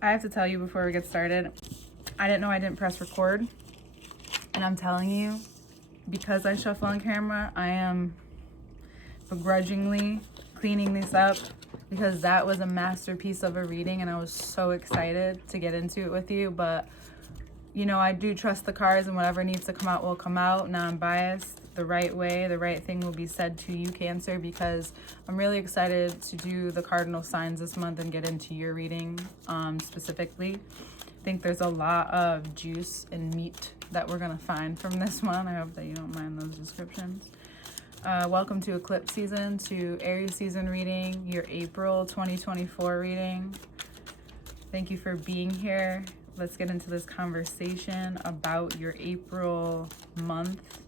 I have to tell you before we get started, I didn't know I didn't press record. And I'm telling you, because I shuffle on camera, I am begrudgingly cleaning this up because that was a masterpiece of a reading and I was so excited to get into it with you. But, you know, I do trust the cards and whatever needs to come out will come out, non-biased, the right way, the right thing will be said to you, Cancer, because I'm really excited to do the cardinal signs this month and get into your reading specifically. I think there's a lot of juice and meat that we're going to find from this one. I hope that you don't mind those descriptions. Welcome to Eclipse season, to Aries season reading, your April 2024 reading. Thank you for being here. Let's get into this conversation about your April month,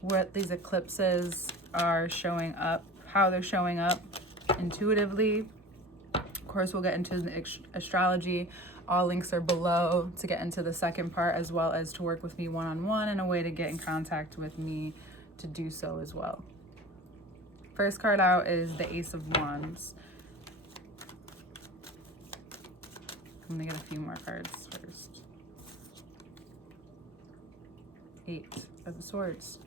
what these eclipses are showing up, how they're showing up intuitively. Of course, we'll get into the astrology. All links are below to get into the second part, as well as to work with me one-on-one and a way to get in contact with me to do so as well. First card out is the Ace of Wands. I'm gonna get a few more cards first. Eight of Swords.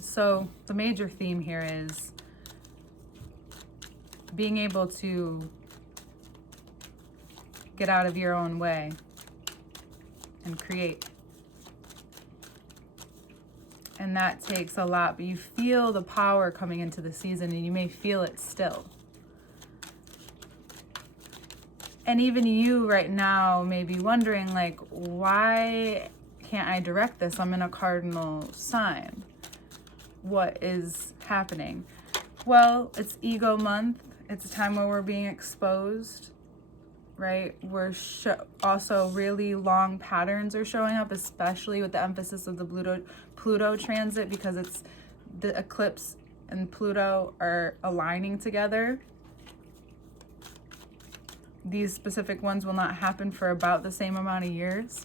So the major theme here is being able to get out of your own way and create. And that takes a lot, but you feel the power coming into the season and you may feel it still. And even you right now may be wondering, like, why can't I direct this? I'm in a cardinal sign. What is happening? Well, it's ego month. It's a time where we're being exposed, right? We're also really long patterns are showing up, especially with the emphasis of the Pluto transit, because it's the eclipse and Pluto are aligning together. These specific ones will not happen for about the same amount of years.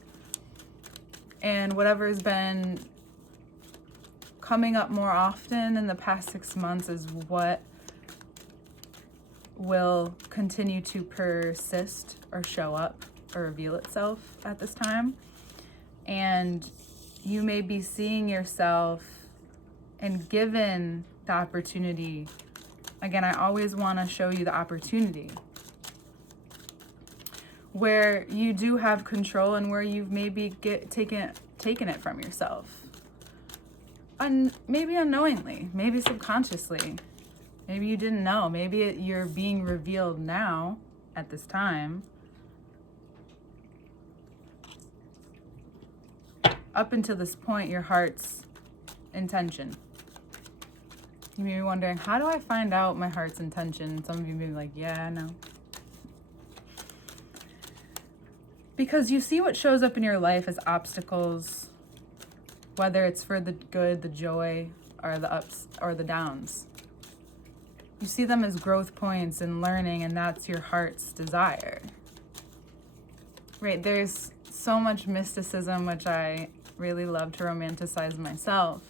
And whatever has been coming up more often in the past 6 months is what will continue to persist or show up or reveal itself at this time. And you may be seeing yourself and given the opportunity. Again, I always want to show you the opportunity where you do have control and where you've maybe taken it from yourself. Maybe unknowingly, maybe subconsciously. Maybe you didn't know. Maybe you're being revealed now at this time. Up until this point, your heart's intention. You may be wondering, how do I find out my heart's intention? Some of you may be like, yeah, I know. Because you see what shows up in your life as obstacles, whether it's for the good, the joy, or the ups or the downs. You see them as growth points and learning, and that's your heart's desire. Right? There's so much mysticism, which I really love to romanticize myself.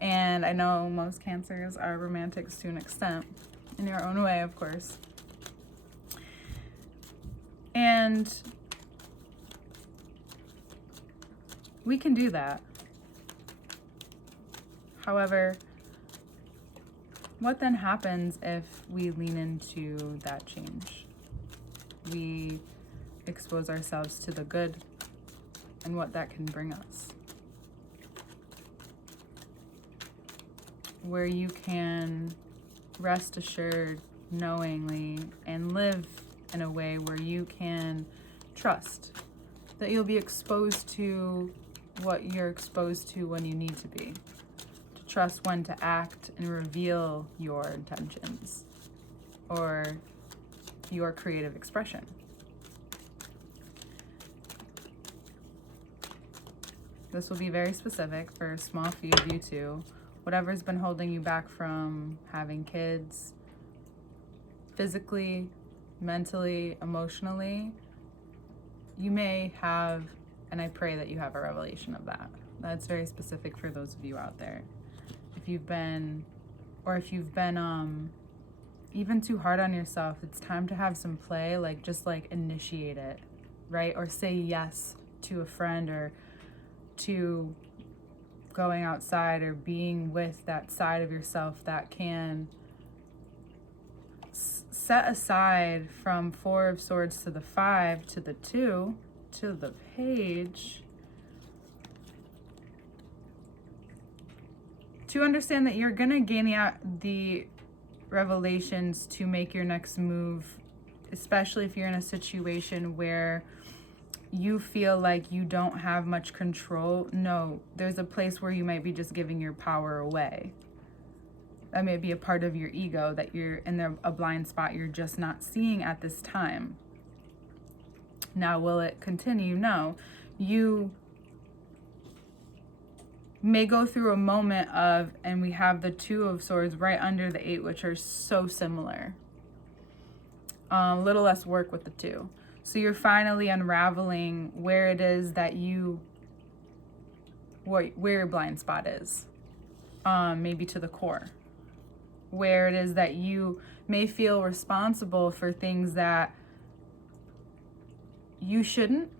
And I know most Cancers are romantics to an extent, in your own way, of course. And we can do that. However, what then happens if we lean into that change? We expose ourselves to the good and what that can bring us. Where you can rest assured knowingly and live in a way where you can trust that you'll be exposed to what you're exposed to when you need to be. To trust when to act and reveal your intentions or your creative expression. This will be very specific for a small few of you too. Whatever's been holding you back from having kids, physically, mentally, emotionally, you may have, and I pray that you have a revelation of that. That's very specific for those of you out there. If you've been even too hard on yourself. It's time to have some play, like just like initiate it, right? Or say yes to a friend, or to going outside, or being with that side of yourself that can set aside from 4 of Swords to the 5 to the 2 to the Page, to understand that you're gonna gain the revelations to make your next move, especially if you're in a situation where you feel like you don't have much control. No, there's a place where you might be just giving your power away. That may be a part of your ego that you're in a blind spot you're just not seeing at this time. Now, will it continue? No. You may go through a moment of, and we have the 2 of Swords right under the 8, which are so similar. A little less work with the 2. So you're finally unraveling where it is that where your blind spot is, maybe to the core. Where it is that you may feel responsible for things that you shouldn't,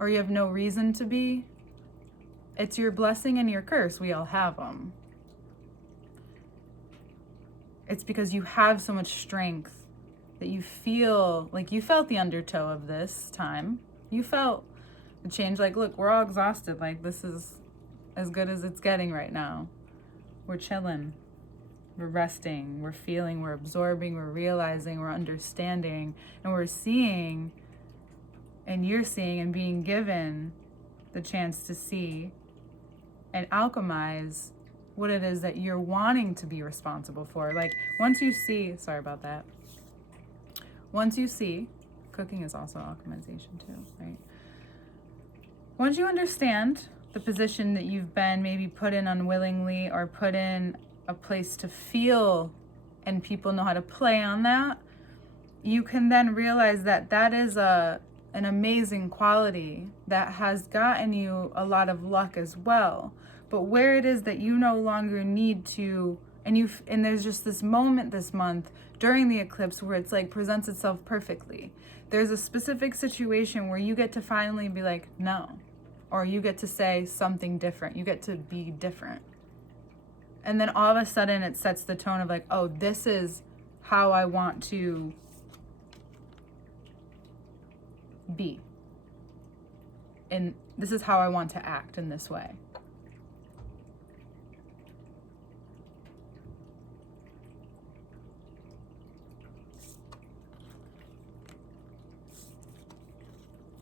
or you have no reason to be. It's your blessing and your curse. We all have them. It's because you have so much strength that you feel like you felt the undertow of this time. You felt the change. Like, look, we're all exhausted. Like, this is as good as it's getting right now. We're chilling. We're resting. We're feeling. We're absorbing. We're realizing. We're understanding. And we're seeing. And you're seeing and being given the chance to see and alchemize what it is that you're wanting to be responsible for. Like, once you see, sorry about that. Once you see, cooking is also alchemization too, right? Once you understand the position that you've been maybe put in unwillingly, or put in a place to feel, and people know how to play on that, you can then realize that that is an amazing quality that has gotten you a lot of luck as well. But where it is that you no longer need to, and there's just this moment this month during the eclipse where it's like presents itself perfectly. There's a specific situation where you get to finally be like, no, or you get to say something different. You get to be different. And then all of a sudden it sets the tone of like, oh, this is how I want to be. And this is how I want to act in this way.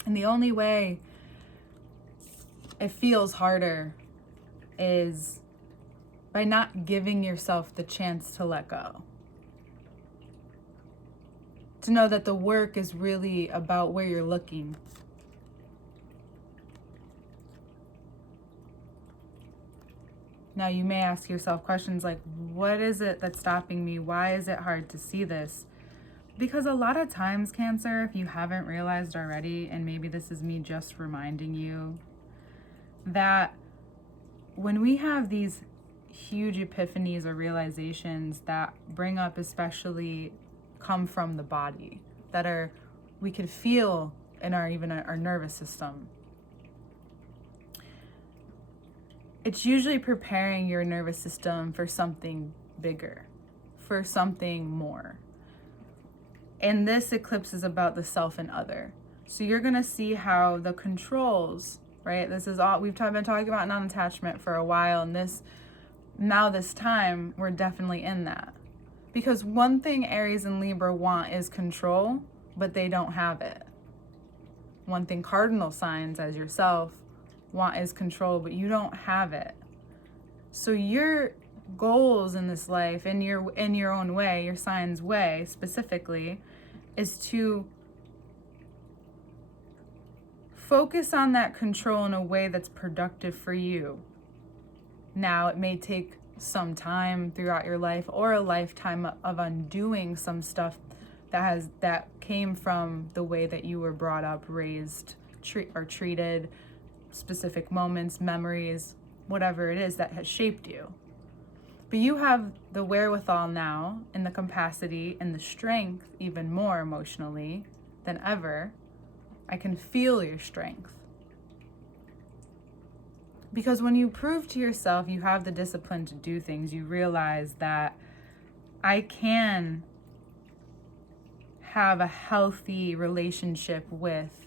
And the only way it feels harder is by not giving yourself the chance to let go. To know that the work is really about where you're looking. Now you may ask yourself questions like, what is it that's stopping me? Why is it hard to see this? Because a lot of times, Cancer, if you haven't realized already, and maybe this is me just reminding you, that when we have these huge epiphanies or realizations that bring up, especially come from the body, that we can feel in our nervous system, it's usually preparing your nervous system for something bigger, for something more. And this eclipse is about the self and other. So you're going to see how the controls, right? This is all we've been talking about, non-attachment for a while. And this time, we're definitely in that. Because one thing Aries and Libra want is control, but they don't have it. One thing cardinal signs as yourself want is control, but you don't have it. So your goals in this life, in your own way, your sign's way specifically, is to focus on that control in a way that's productive for you. Now, it may take some time throughout your life, or a lifetime of undoing some stuff that came from the way that you were brought up, raised, or treated, specific moments, memories, whatever it is that has shaped you. But you have the wherewithal now and the capacity and the strength, even more emotionally than ever. I can feel your strength. Because when you prove to yourself you have the discipline to do things, you realize that I can have a healthy relationship with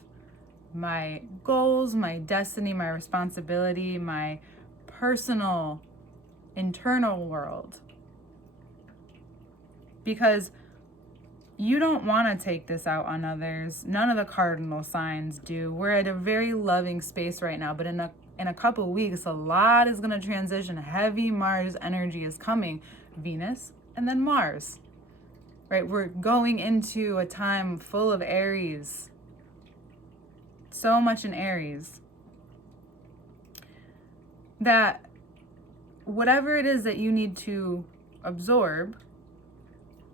my goals, my destiny, my responsibility, my personal internal world. Because you don't want to take this out on others. None of the cardinal signs do. We're at a very loving space right now, but in a couple of weeks, a lot is going to transition. Heavy Mars energy is coming. Venus and then Mars. Right? We're going into a time full of Aries. So much in Aries. That whatever it is that you need to absorb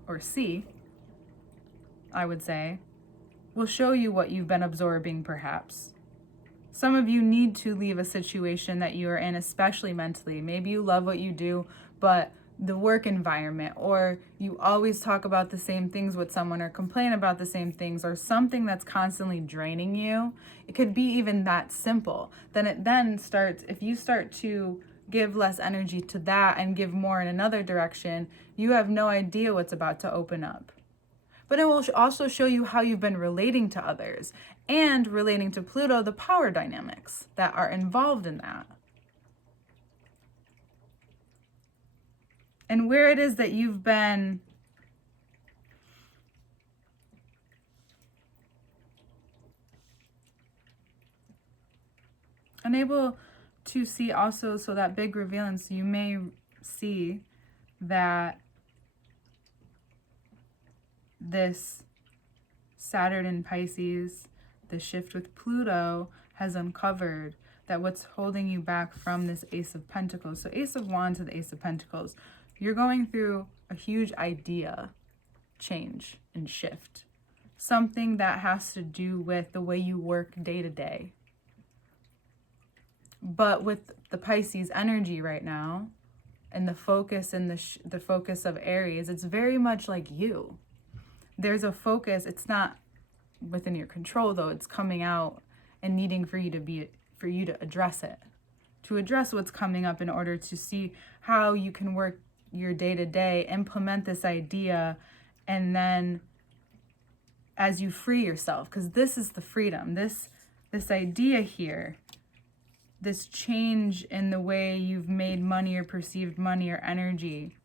or see, I would say, will show you what you've been absorbing perhaps. Some of you need to leave a situation that you are in, especially mentally. Maybe you love what you do, but the work environment, or you always talk about the same things with someone or complain about the same things, or something that's constantly draining you. It could be even that simple. Then starts, if you start to give less energy to that and give more in another direction, you have no idea what's about to open up. But it will also show you how you've been relating to others and relating to Pluto, the power dynamics that are involved in that. And where it is that you've been unable to see also, so that big revealance, you may see that this Saturn in Pisces, the shift with Pluto, has uncovered that what's holding you back from this Ace of Pentacles. So Ace of Wands to the Ace of Pentacles, you're going through a huge idea change and shift. Something that has to do with the way you work day to day. But with the Pisces energy right now, and the focus and the focus of Aries, it's very much like you. There's a focus. It's not within your control though. It's coming out and needing for you to address it, to address what's coming up in order to see how you can work your day to day, implement this idea, and then as you free yourself, because this is the freedom, this idea here, this change in the way you've made money or perceived money or energy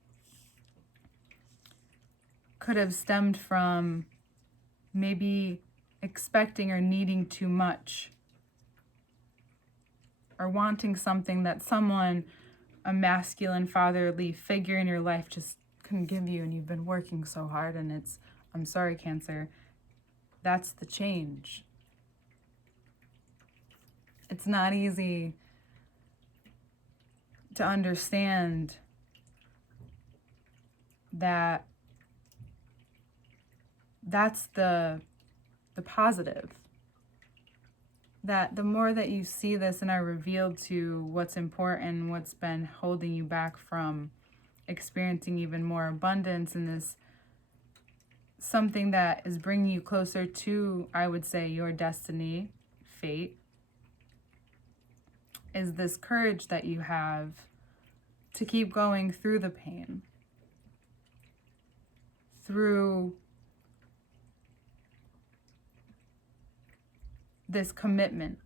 could have stemmed from maybe expecting or needing too much, or wanting something that someone, a masculine fatherly figure in your life, just couldn't give you, and you've been working so hard, and it's, I'm sorry, Cancer, that's the change. It's not easy to understand that that's the positive. That the more that you see this and are revealed to what's important, what's been holding you back from experiencing even more abundance in this, something that is bringing you closer to, I would say, your destiny, fate, is this courage that you have to keep going through the pain, through this commitment.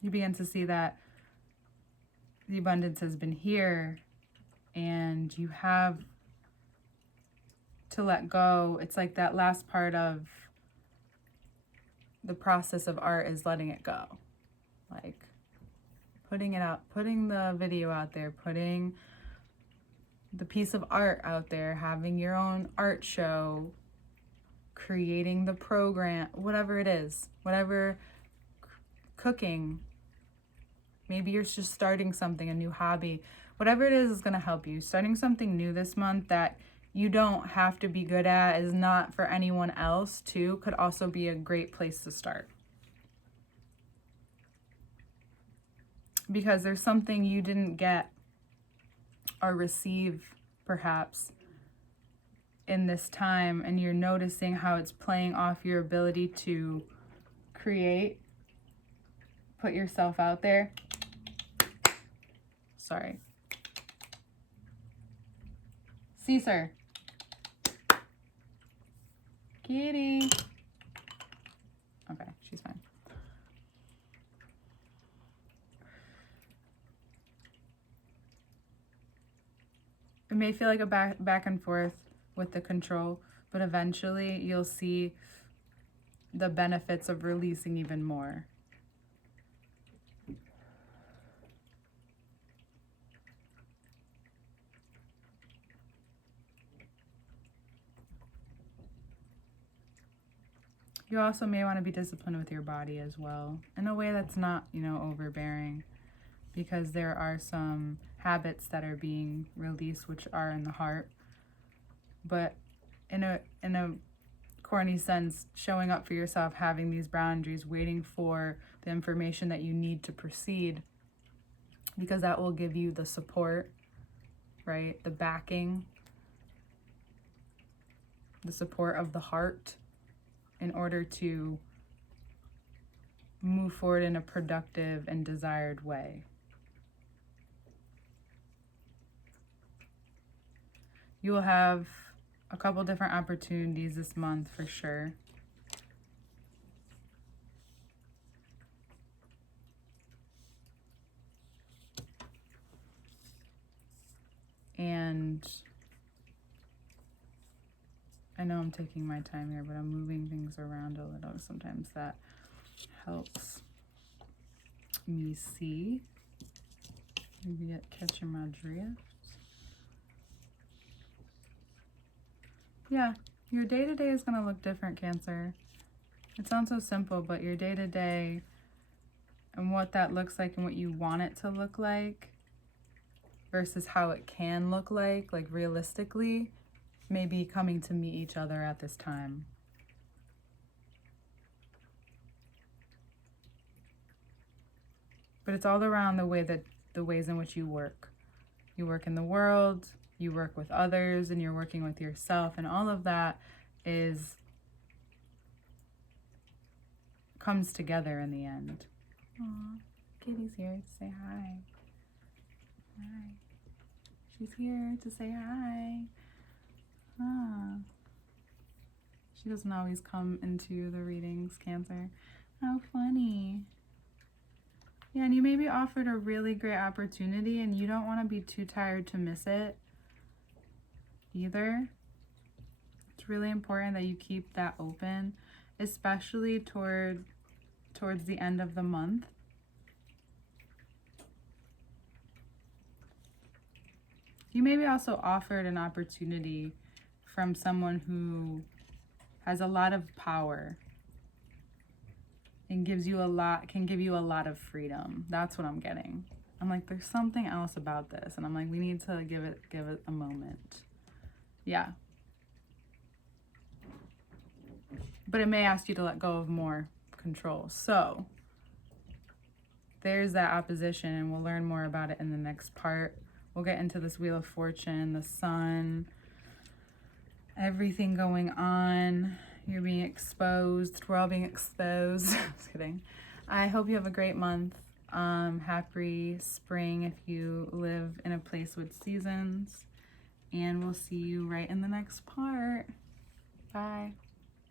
You begin to see that the abundance has been here, and you have to let go. It's like that last part of the process of art is letting it go. Like putting it out, putting the video out there, putting the piece of art out there, having your own art show, creating the program, whatever it is, whatever, cooking. Maybe you're just starting something, a new hobby. Whatever it is going to help you. Starting something new this month that you don't have to be good at, is not for anyone else too, could also be a great place to start. Because there's something you didn't get or receive perhaps in this time, and you're noticing how it's playing off your ability to create, put yourself out there. Sorry. Caesar. Kitty. Okay, she's fine. It may feel like a back and forth with the control, but eventually you'll see the benefits of releasing even more. You also may want to be disciplined with your body as well, in a way that's not, overbearing, because there are some habits that are being released which are in the heart, but in a corny sense, showing up for yourself, having these boundaries, waiting for the information that you need to proceed, because that will give you the support, right? The backing, the support of the heart, in order to move forward in a productive and desired way. You will have a couple different opportunities this month for sure. And I know I'm taking my time here, but I'm moving things around a little. Sometimes that helps me see. Maybe catching my drift. Yeah, your day-to-day is going to look different, Cancer. It sounds so simple, but your day-to-day and what that looks like and what you want it to look like versus how it can look like realistically, may be coming to meet each other at this time. But it's all around the ways in which you work. You work in the world, you work with others, and you're working with yourself, and all of that comes together in the end. Aw, Kitty's here to say hi. Hi. She's here to say hi. Ah. She doesn't always come into the readings, Cancer. How funny. Yeah, and you may be offered a really great opportunity, and you don't want to be too tired to miss it either. It's really important that you keep that open, especially towards the end of the month. You may be also offered an opportunity from someone who has a lot of power and can give you a lot of freedom. That's what I'm getting. I'm like, there's something else about this, and I'm like, we need to give it a moment. Yeah. But it may ask you to let go of more control. So there's that opposition, and we'll learn more about it in the next part. We'll get into this Wheel of Fortune, the sun, everything going on. You're being exposed. We're all being exposed. Just kidding. I hope you have a great month. Happy spring if you live in a place with seasons. And we'll see you right in the next part. Bye.